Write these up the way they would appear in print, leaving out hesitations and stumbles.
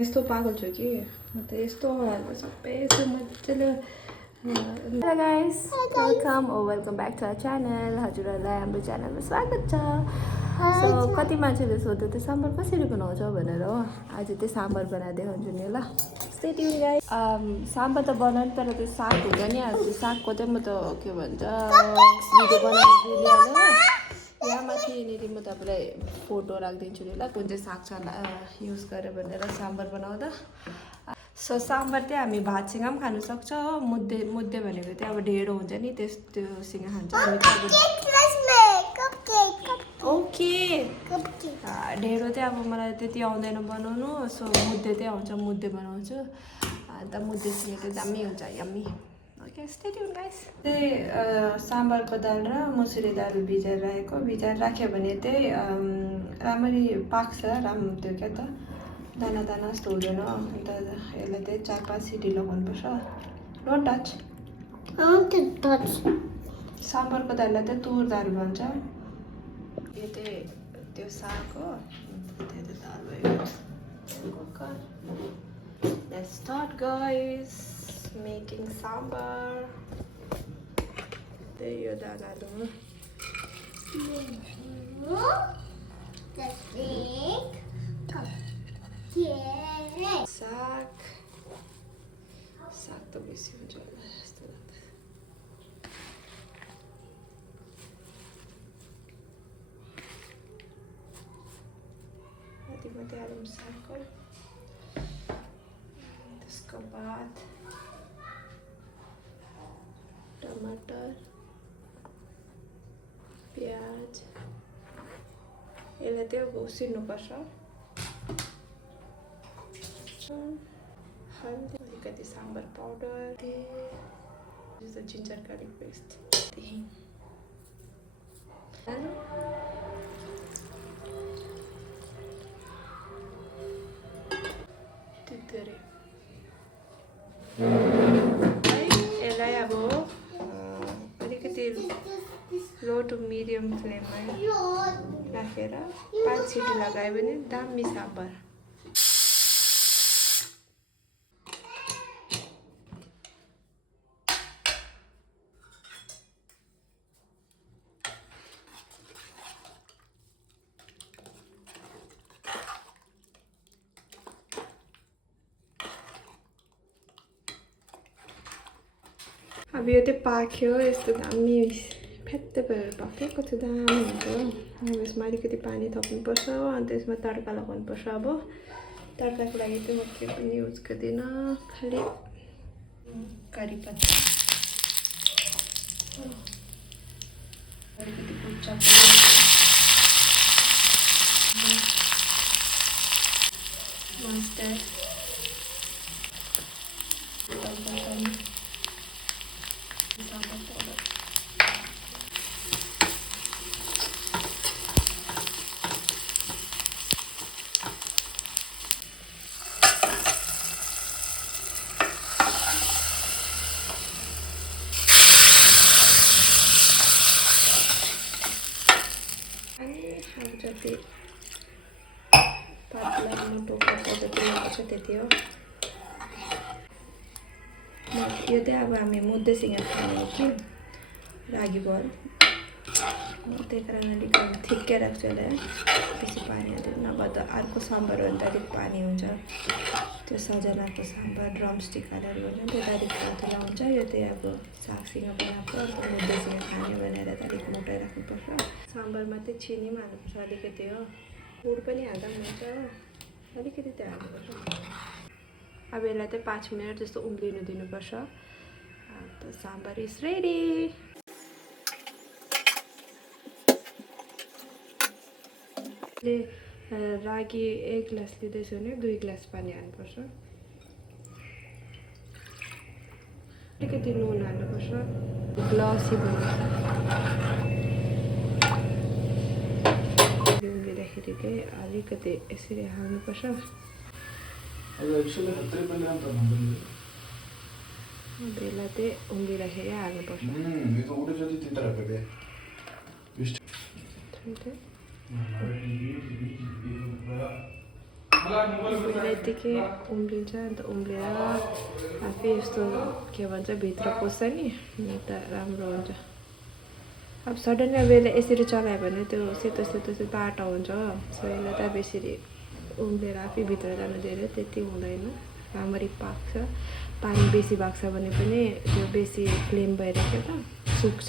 यस्तो पागल छु कि म त यस्तो हाल्दा सबै यस्तो मजाले hello guys welcome back to our channel हजुरहरूलाई हाम्रो च्यानलमा स्वागत छ सो कति मान्छेले सोध्यो त्यो साम्बर कसरी बनाउँछ भनेर हो आज त्यो साम्बर बनाएर देखाउँछु नि ल स्टे ट्युन गाइस साम्बर त बनाउनु तर त्यो साग हुन्छ नि अब त्यो सागको चाहिँ म त के भन्छ भिडियो बनाउनु बिर्सिहाल्यो यहाँ माथि यहाँनिर म तपाईँलाई फोटो राखिदिन्छु नि ल कुन चाहिँ साग छ युज गरेर भनेर साम्बर बनाउँदा सो साम्बर चाहिँ हामी भातसँग पनि खानु सक्छ हो मुद्दे मुद्दे भनेको चाहिँ अब ढेँडो हुन्छ नि त्योसँग खान्छ हामी त ओके ढेँडो चाहिँ अब मलाई त्यति आउँदैन बनाउनु सो मुद्दे चाहिँ आउँछ मुद्दे बनाउँछु अन्त मुद्देसँग चाहिँ दामी हुन्छ yummy okay stay tune guys त्यही साम्बरको दाल र मुसुरी दाल भिजाएर राख्यो भने चाहिँ राम्ररी पाक्छ त्यो क्या त दाना दाना जस्तो हुँदैन अन्त यसलाई चाहिँ 4-5 सिटी लगाउनुपर्छ डोन्ट टच साम्बरको दाललाई चाहिँ तुर दाल भन्छ यो चाहिँ त्यो साग हो त्यो दाल भयो let's start guys making sambar त्यही यो दालहरू साग त बेसी हुन्छ होला जस्तो लाग्छ यति मात्रै हालौँ सागको त्यसको बाद टमाटर प्याज यसलाई चाहिँ उसिन्नुपर्छ हल्दी अलिकति साम्बर पाउडर जस्तो जिन्जर गार्लिक पेस्ट यसलाई अब अलिकति लो टु मिडियम फ्लेममा राखेर 5 सिटी लगायो भने दामी साम्बर अब यो चाहिँ पाक्यो यस्तो दामी फ्यात्तै भएर पाकेको थियो दामी हुन्छ अब यसमा अलिकति पानी थप्नुपर्छ अन्त यसमा तड्का लगाउनुपर्छ अब तड्काको लागि चाहिँ म के पनि युज गर्दिनँ खालि करी पत्ता अलिकति कुच्चा मस्टर्ड जति पातला मोटो पातला जति लाग्छ त्यति हो यो चाहिँ अब हामी मुद्देसँग खाने हो कि रागी बल त्यही कारण अलिक ठिक्कै राख्छु यसलाई बेसी पानी हाल्दैन नभए त अर्को साम्बर हो भने त अलिक पानी हुन्छ त्यो सजनाको साम्बर ड्रमस्टिक हालेर भन्छ त्यो त अलिक पातला हुन्छ यो चाहिँ अब सागसँग बनाएको अन्त मुद्देसँग खाने भनेर त अलिक मोटाइ राख्नुपर्छ साम्बरमा चाहिँ चिनी पनि हाल्नुपर्छ अलिकति हो गुड पनि हाल्दा पनि हुन्छ हो अलिकति त्यो हाल्नुपर्छ अब यसलाई चाहिँ 5 मिनट जस्तो उम्लिनु दिनुपर्छ अन्त sambar is ready ragi 1 glass लिँदैछु भने 2 ग्लास पानी हाल्नुपर्छ अलिकति नुन हाल्नुपर्छ ग्लासी उम्लिँदाखेरि चाहिँ अलिकति यसरी हाल्नुपर्छ बेला चाहिँ उम्लिँदाखेरि हाल्नुपर्छ उम्लेर यत्तिकै उम्लिन्छ अन्त उम्लेर आफै यस्तो के भन्छ भित्र पस्छ नि अन्त राम्रो हुन्छ। अब सडनली अब यसलाई यसरी चलायो भने त्यो सेतो सेतो सेतो आँटा हुन्छ, सो यसलाई त अब यसरी उम्लेर आफै भित्र जानु धेरै त्यति हुँदैन, राम्ररी पाक्छ। पानी बेसी भएको छ भने पनि त्यो बेसी फ्लेम भएर के त सुक्छ।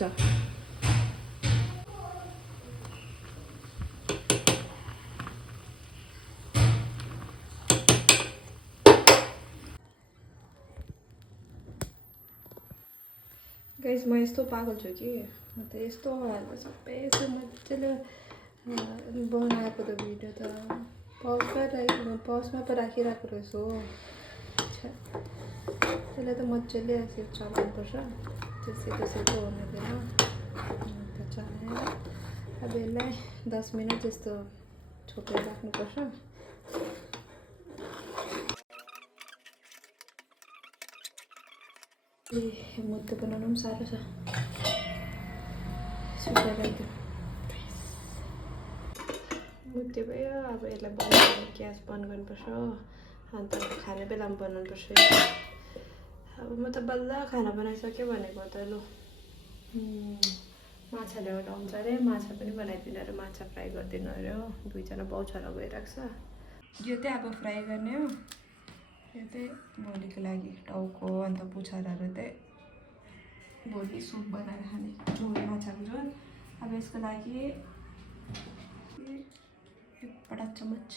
गाइस म यस्तो पागल छु कि म त यस्तो हाल्दा सबै यस्तो मजाले बनाएको त भिडियो त पजमा पो राखिरहेको रहेछु हो। त्यसलाई त मजाले यसरी चलाउनुपर्छ, त्यो सेतो सेतो हुनु हुँदैन। अन्त चलाएर अब यसलाई 10 मिनट जस्तो छोपेर राख्नुपर्छ। मुद्दा बनाउनु पनि साह्रो छ, सुकाएर एकदम मुद्दे भयो। अब यसलाई बनाउनु ग्यास बन्द गर्नुपर्छ, अन्त खाने बेलामा बनाउनुपर्छ। अब म त बल्ल खाना बनाइसक्यो भनेको त लु माछा ल्याएर आउँछ अरे, माछा पनि बनाइदिनु अरे, माछा फ्राई गरिदिनु अरे हो। दुईजना बाउछरा गइरहेको छ। यो चाहिँ अब फ्राई गर्ने हो, यो चाहिँ भोलिको लागि टाउको अन्त पुच्छरहरू चाहिँ भोलि सुप बनाएर खाने, झोल माछाको झोल। अब यसको लागि बडा चम्मच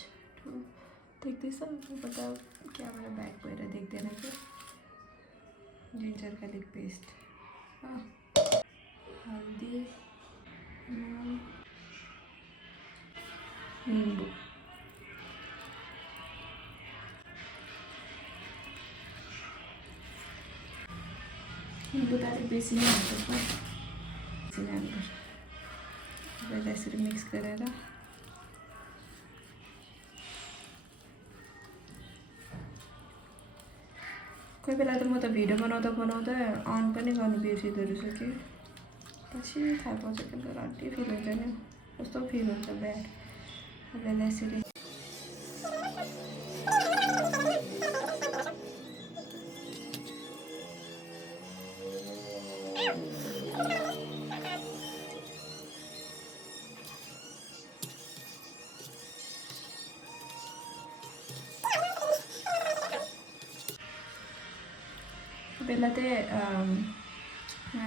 देख्दैछ, बाट क्यामेरा ब्याक भएर देख्दैन कि जिन्जर गार्लिक पेस्ट, हल्दी, निम्बु। निम्बु त अलिक बेसी नै हाल्नुपर्छ, बेसी नै हाल्नुपर्छ। यसलाई यसरी मिक्स गरेर कोही बेला त म त भिडियो बनाउँदा बनाउँदा अन पनि गर्नु बिर्सिँदो रहेछु कि पछि थाहा पाउँछ कि रड्डी फिल हुन्छ नि, कस्तो फिल हुन्छ ब्याड। अब यसलाई यसरी बेला चाहिँ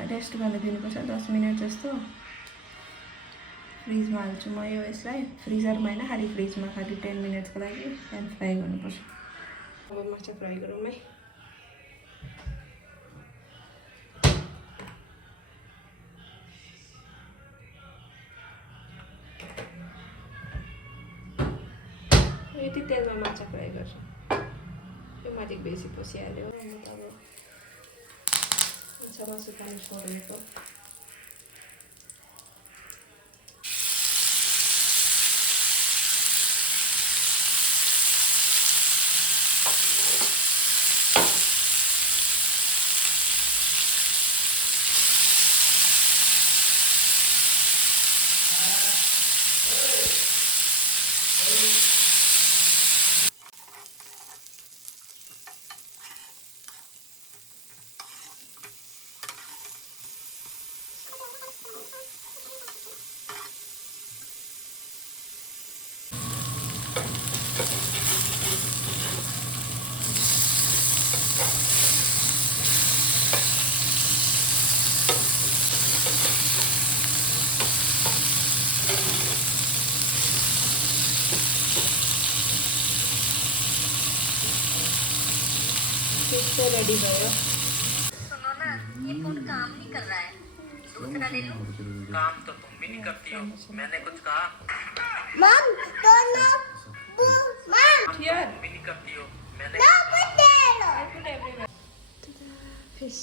रेस्ट गर्न दिनुपर्छ 10 मिनट जस्तो। फ्रिजमा हाल्छु म यो, यसलाई फ्रिजरमा होइन खालि फ्रिजमा, खालि 10 मिनट्सको लागि, त्यहाँदेखि फ्राई गर्नुपर्छ। अब माछा फ्राई गरौँ है। यति तेलमा माछा फ्राई गर्छु, यो अलिक बेसी पसिहाल्यो। म त अब माछामा सुकाउनु छोडेको। से रेडी भयो। सुनो ना, ये फोन काम नहीं कर रहा है, दूसरा ले लो। काम तो तुम भी नहीं करती हो, मैंने कुछ कहा? मम, दोनों मम, यार तुम भी नहीं करती हो, मैंने फिश